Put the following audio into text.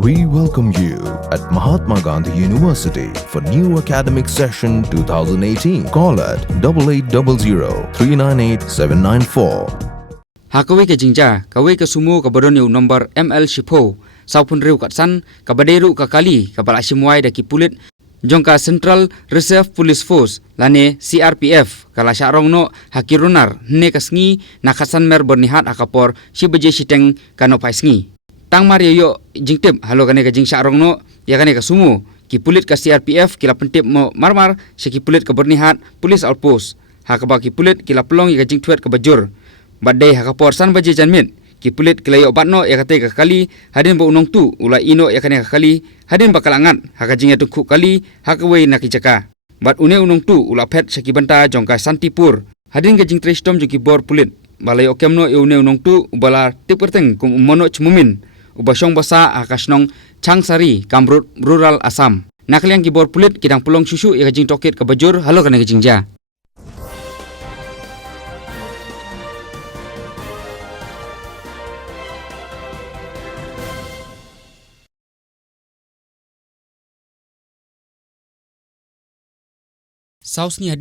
We welcome you at Mahatma Gandhi University for new academic session 2018. Call at 8800 398 794. Hakawi ke jingja, kawi ke sumo ke bodoniu nomor ML Shipho, saupun riu katsan, ke baderu ke kali, ke balashimwai daki pulit, jongka Central Reserve Police Force, lane CRPF, kala syarong no hakirunar, ne kasngi, nakatsan mer bernihat akapor, si beje siteng kano paisngi. Tang Mario yo jingtip, halo kane ke jing syarong no, ya kane ke sumo, ki pulit ke CRPF, kila pentip mo marmar, si ki pulit ke bernihat, Police Outpost, hakaba ki pulit kila pelong ya ke jing tuet ke bajur. Badai hakapor san baje janmin ki pulit kelayo batno ya kate ka kali hadin bo unong tu ula ino ya kane ka kali hadin bakalangat hakajinga tukku kali hakawe nakijaka bat une unong tu ula pet sakibanta jongka santipur hadin gajing trestom joki bor pulit balai okemno une unong tu ubala tiperteng kum Manoj Momin ubasong basa akasnong Changsari Kamrut Rural Assam nakliang ki bor pulit kidang pulong susu ya gajing toket ka bajur halo kane gajing ja. Saus ni hadin